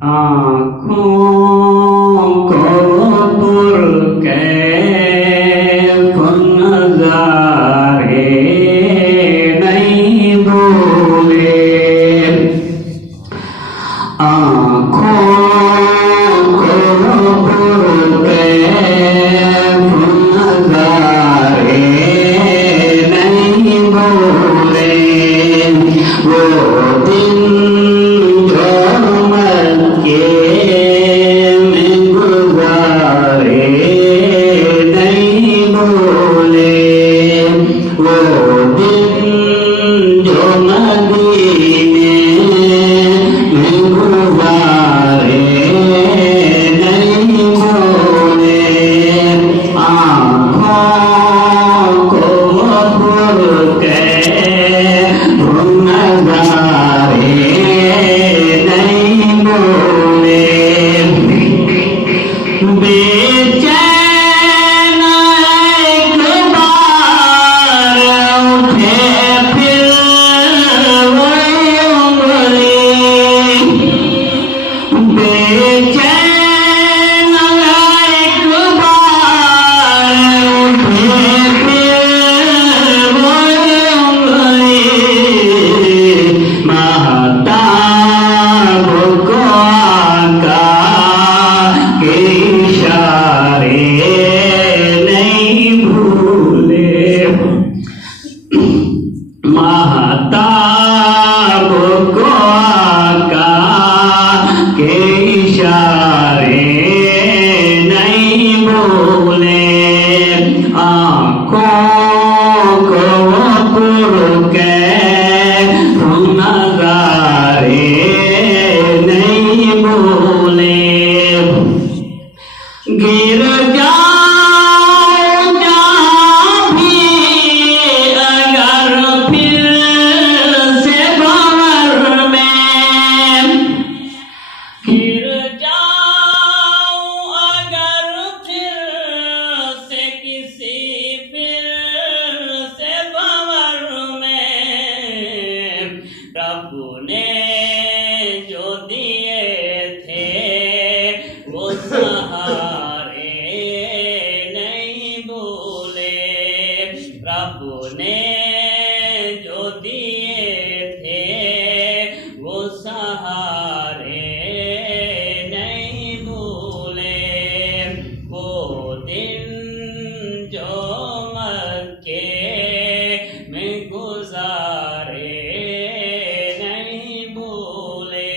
آنکھوں کو پر کیف نظارے نہیں بھولے، آنکھوں کو پر کیف نظارے نہیں بھولے، وہ دن گر جاؤ جہاں بھی اگر پھر سے بھنور میں، گر جاؤ اگر پھر سے کسی پھر سے بھنور میں، رب نے جو دیے تھے وہ سہارے رب نے جو دیے تھے وہ سہارے نہیں بھولے، وہ دن جو مکے میں گزارے نہیں بھولے،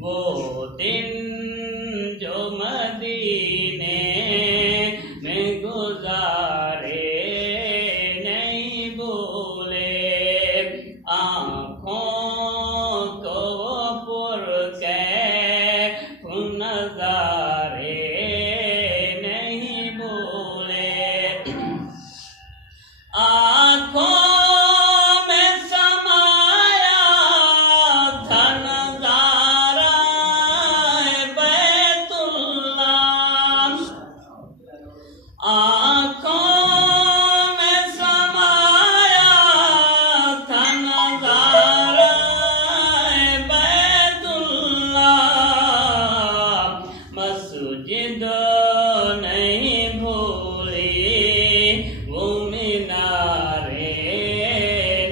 وہ دن جو مدینے میں گزارے نظارے نہیں بھولے، آنکھوں میں سمایا تھا نظارہ بیت اللہ، آنکھوں میں سمایا تھا نظارہ بیت اللہ، مسجد نہیں بھولی وہ مینارے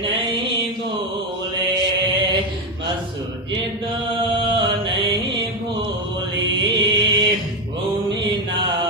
نہیں بھولے، مسجد نہیں بھولی وہ مینارے